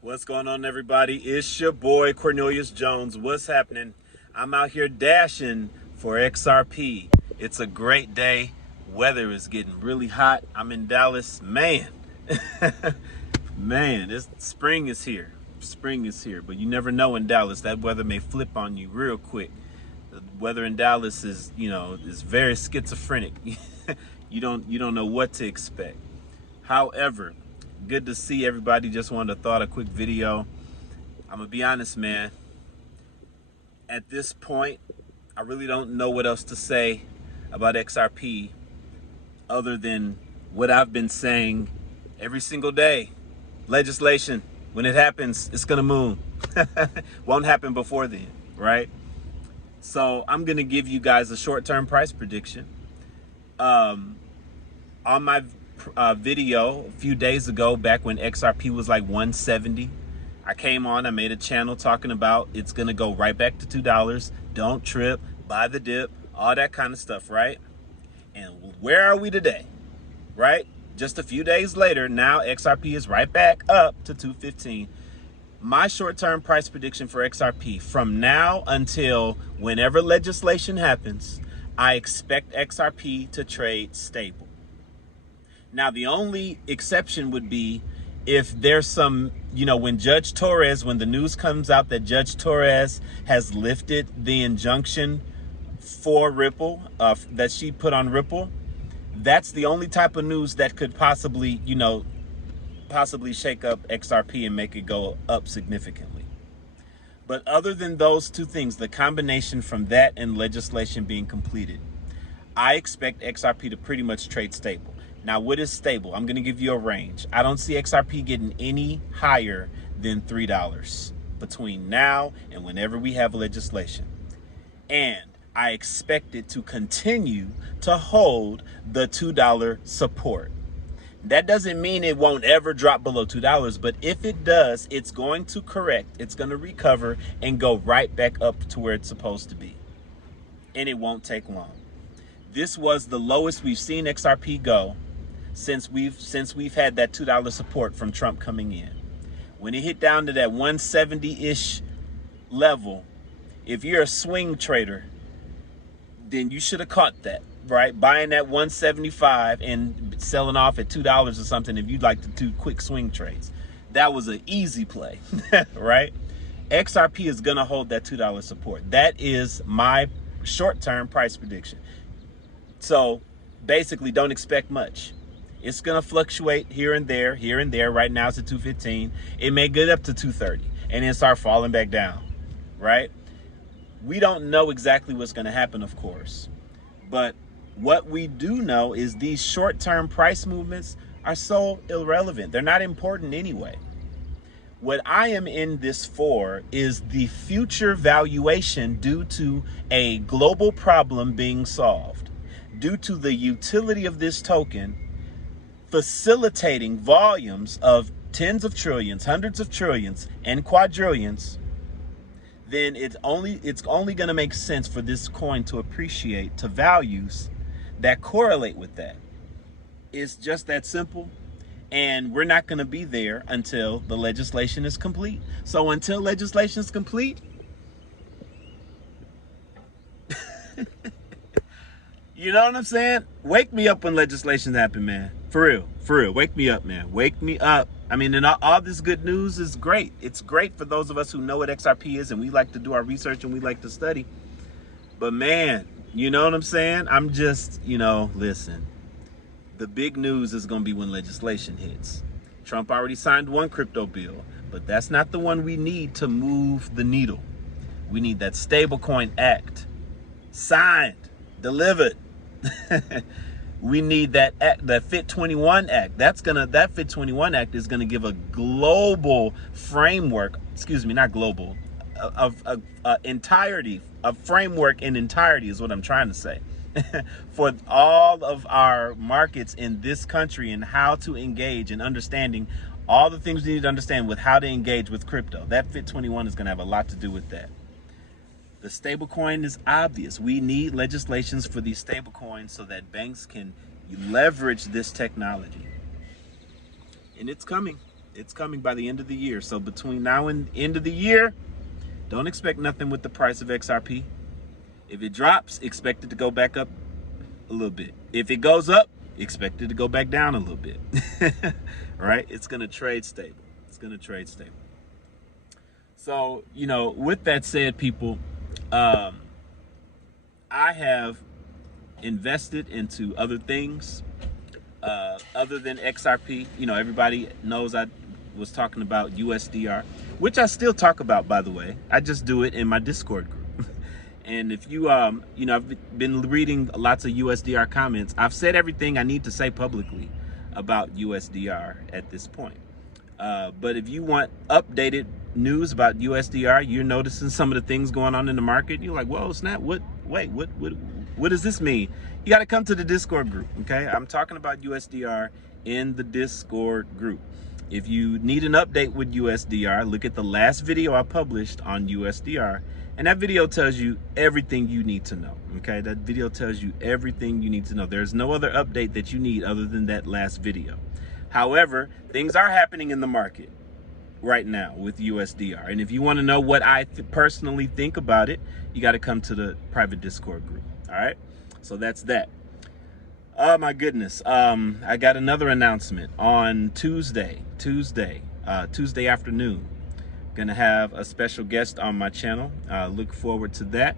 What's going on, everybody? It's your boy Cornelius Jones. What's happening? I'm out here dashing for XRP. It's a great day. Weather is getting really hot. I'm in Dallas. Man, spring is here. Spring is here, but you never know in Dallas. That weather may flip on you real quick. The weather in Dallas is very schizophrenic. You don't know what to expect. However, good to see everybody. Just wanted to throw out a quick video. I'm gonna be honest, man. At this point, I really don't know what else to say about XRP other than what I've been saying every single day. Legislation, when it happens, it's gonna move. Won't happen before then, right? So I'm gonna give you guys a short-term price prediction. On my video a few days ago, back when XRP was like 170, I came on, I made a channel talking about it's gonna go right back to $2. Don't trip, buy the dip, all that kind of stuff, right? And where are we today, right? Just a few days later, now XRP is right back up to 215. My short-term price prediction for XRP from now until whenever legislation happens, I expect XRP to trade stable. Now, the only exception would be if there's some, when Judge Torres, when the news comes out that Judge Torres has lifted the injunction for Ripple, that she put on Ripple, that's the only type of news that could possibly shake up XRP and make it go up significantly. But other than those two things, the combination from that and legislation being completed, I expect XRP to pretty much trade stable. Now, what is stable? I'm going to give you a range. I don't see XRP getting any higher than $3 between now and whenever we have legislation. And I expect it to continue to hold the $2 support. That doesn't mean it won't ever drop below $2, but if it does, it's going to correct, it's going to recover and go right back up to where it's supposed to be. And it won't take long. This was the lowest we've seen XRP go since we've had that $2 support from Trump coming in. When it hit down to that 170-ish level, if you're a swing trader, then you should have caught that, right? Buying that 175 and selling off at $2 or something if you'd like to do quick swing trades. That was an easy play, right? XRP is gonna hold that $2 support. That is my short-term price prediction. So basically, don't expect much. It's gonna fluctuate here and there. Right now it's at 215. It may get up to 230 and then start falling back down, right? We don't know exactly what's gonna happen, of course. But what we do know is these short-term price movements are so irrelevant. They're not important anyway. What I am in this for is the future valuation due to a global problem being solved, due to the utility of this token facilitating volumes of tens of trillions, hundreds of trillions, and quadrillions. Then it's only going to make sense for this coin to appreciate to values that correlate with that. It's just that simple. And we're not going to be there until the legislation is complete. So until legislation is complete, you know what I'm saying? Wake me up when legislation happen, man. For real. Wake me up, man. Wake me up. I mean, and all this good news is great. It's great for those of us who know what XRP is and we like to do our research and we like to study. But man, you know what I'm saying? I'm just, listen. The big news is going to be when legislation hits. Trump already signed one crypto bill, but that's not the one we need to move the needle. We need that Stablecoin Act signed, delivered. We need that act, that Fit 21 Act. That Fit 21 Act is gonna give a global framework. Excuse me, not global, of entirety, a framework in entirety is what I'm trying to say, for all of our markets in this country and how to engage and understanding all the things we need to understand with how to engage with crypto. That Fit 21 is gonna have a lot to do with that. The stablecoin is obvious. We need legislations for these stablecoins so that banks can leverage this technology. And it's coming. It's coming by the end of the year. So between now and end of the year, don't expect nothing with the price of XRP. If it drops, expect it to go back up a little bit. If it goes up, expect it to go back down a little bit. Right? It's going to trade stable. It's going to trade stable. So, you know, with that said, people, I have invested into other things other than XRP. You know, everybody knows I was talking about USDR, which I still talk about, by the way. I just do it in my Discord group. And if you, you know, I've been reading lots of USDR comments. I've said everything I need to say publicly about USDR at this point. But if you want updated news about USDR, you're noticing some of the things going on in the market. You're like, whoa, snap! What does this mean? You got to come to the Discord group. Okay, I'm talking about USDR in the Discord group. If you need an update with USDR, look at the last video I published on USDR, and that video tells you everything you need to know. Okay, that video tells you everything you need to know. There's no other update that you need other than that last video. However, things are happening in the market right now with USDR. And if you want to know what I personally think about it, you got to come to the private Discord group. All right. So that's that. Oh my goodness. I got another announcement on Tuesday afternoon. Gonna have a special guest on my channel. Look forward to that.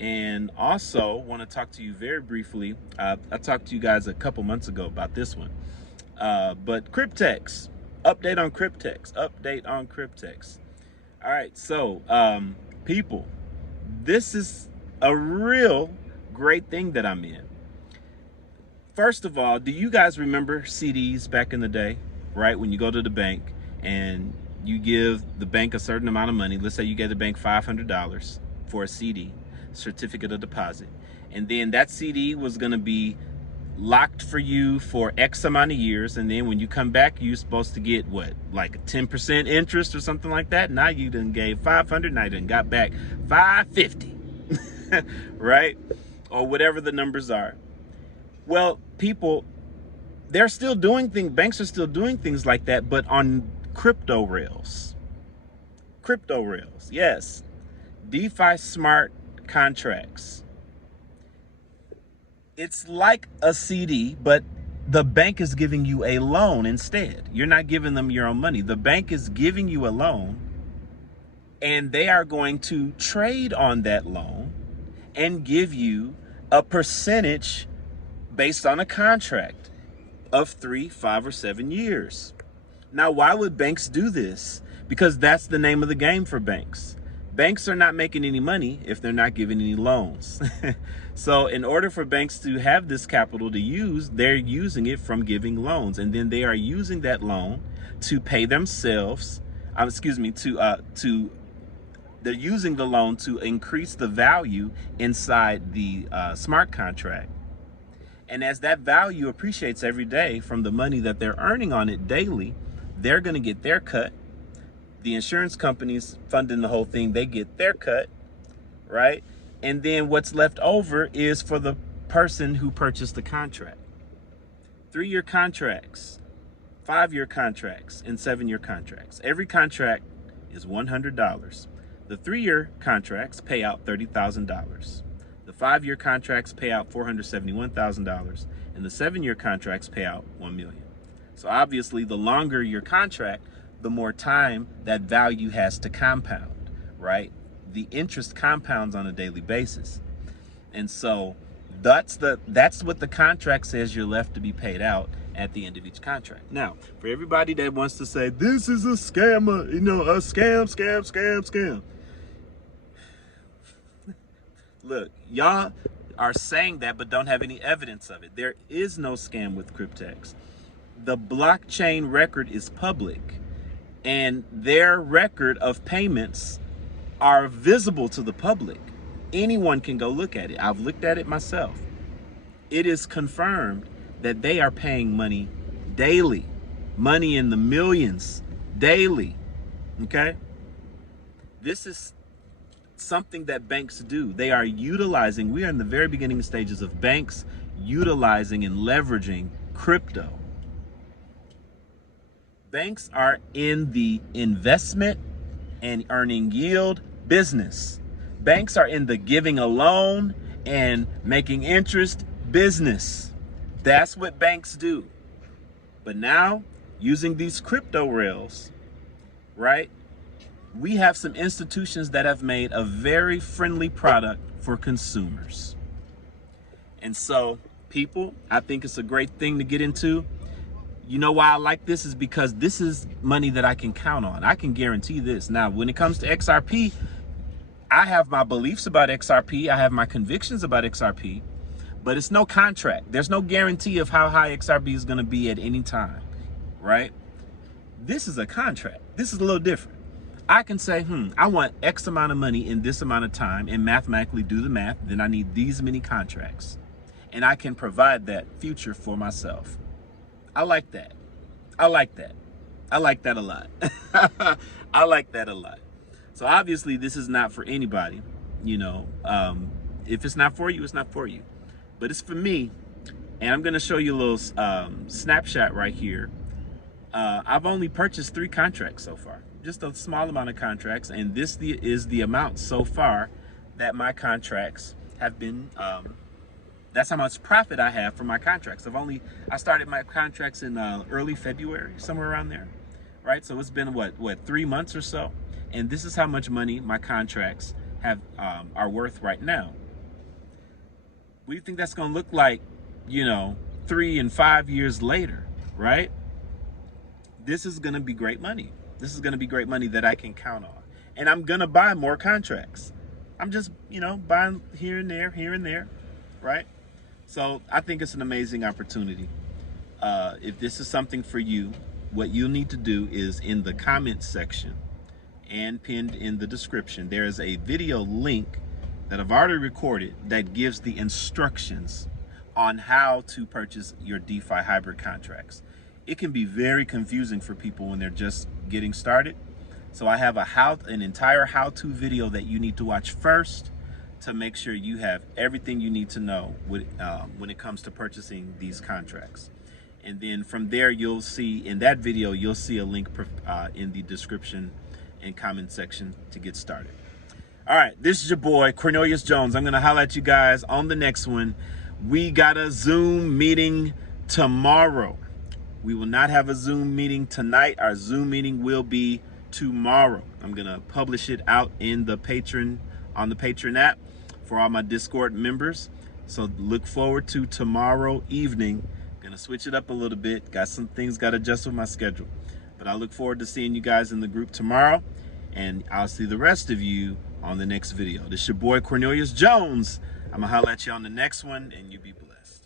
And also want to talk to you very briefly. I talked to you guys a couple months ago about this one. But Cryptex, update on Cryptex. All right, so people, this is a real great thing that I'm in. First of all, do you guys remember CDs back in the day, right? When you go to the bank and you give the bank a certain amount of money. Let's say you gave the bank $500 for a CD, certificate of deposit. And then that CD was going to be locked for you for X amount of years, and then when you come back, you're supposed to get what, like 10% interest or something like that. Now you done gave 500, now you done got back 550, right? Or whatever the numbers are. Well, people, they're still doing things, banks are still doing things like that, but on crypto rails. Crypto rails, yes. DeFi Smart Contracts. It's like a CD, but the bank is giving you a loan instead. You're not giving them your own money. The bank is giving you a loan, and they are going to trade on that loan and give you a percentage based on a contract of 3, 5, or 7 years. Now, why would banks do this? Because that's the name of the game for banks. Banks are not making any money if they're not giving any loans. So in order for banks to have this capital to use, they're using it from giving loans. And then they are using that loan to pay themselves, they're using the loan to increase the value inside the smart contract. And as that value appreciates every day from the money that they're earning on it daily, they're going to get their cut. The insurance companies funding the whole thing, they get their cut, right? And then what's left over is for the person who purchased the contract. 3-year contracts, 5-year contracts, and 7-year contracts. Every contract is $100. The 3-year contracts pay out $30,000. The 5-year contracts pay out $471,000, and the 7-year contracts pay out $1 million. So obviously, the longer your contract, the more time that value has to compound, right? The interest compounds on a daily basis. And so that's what the contract says you're left to be paid out at the end of each contract. Now, for everybody that wants to say, this is a scammer, you know, a scam. Look, y'all are saying that, but don't have any evidence of it. There is no scam with Cryptex. The blockchain record is public, and their record of payments are visible to the public. Anyone can go look at it. I've looked at it myself. It is confirmed that they are paying money daily, money in the millions daily, okay? This is something that banks do. They are utilizing, we are in the very beginning stages of banks utilizing and leveraging crypto. Banks are in the investment and earning yield business. Banks are in the giving a loan and making interest business. That's what banks do. But now, using these crypto rails, right, we have some institutions that have made a very friendly product for consumers. And so, people, I think it's a great thing to get into. You know why I like this is because this is money that I can count on. I can guarantee this. Now, when it comes to XRP, I have my beliefs about XRP. I have my convictions about XRP, but it's no contract. There's no guarantee of how high XRP is going to be at any time, right? This is a contract. This is a little different. I can say, I want X amount of money in this amount of time and mathematically do the math. Then I need these many contracts. And I can provide that future for myself. I like that. I like that. I like that a lot. I like that a lot. So obviously this is not for anybody, you know. If it's not for you, it's not for you. But it's for me. And I'm going to show you a little snapshot right here. I've only purchased 3 contracts so far. Just a small amount of contracts. And this is the amount so far that my contracts have been, that's how much profit I have from my contracts. I started my contracts in early February, somewhere around there, right? So it's been what 3 months or so, and this is how much money my contracts are worth right now. What do you think that's going to look like, 3 and 5 years later, right? This is going to be great money. This is going to be great money that I can count on, and I'm going to buy more contracts. I'm just, buying here and there, right? So I think it's an amazing opportunity. If this is something for you, what you'll need to do is in the comments section and pinned in the description, there is a video link that I've already recorded that gives the instructions on how to purchase your DeFi hybrid contracts. It can be very confusing for people when they're just getting started. So I have an entire how-to video that you need to watch first to make sure you have everything you need to know when it comes to purchasing these contracts. And then from there, you'll see in that video, you'll see a link in the description and comment section to get started. All right, this is your boy, Cornelius Jones. I'm gonna holler at you guys on the next one. We got a Zoom meeting tomorrow. We will not have a Zoom meeting tonight. Our Zoom meeting will be tomorrow. I'm gonna publish it out in the on the Patreon app for all my Discord members. So look forward to tomorrow evening. Gonna switch it up a little bit. Got some things got to adjust with my schedule. But I look forward to seeing you guys in the group tomorrow. And I'll see the rest of you on the next video. This is your boy Cornelius Jones. I'm gonna holler at you on the next one, and you be blessed.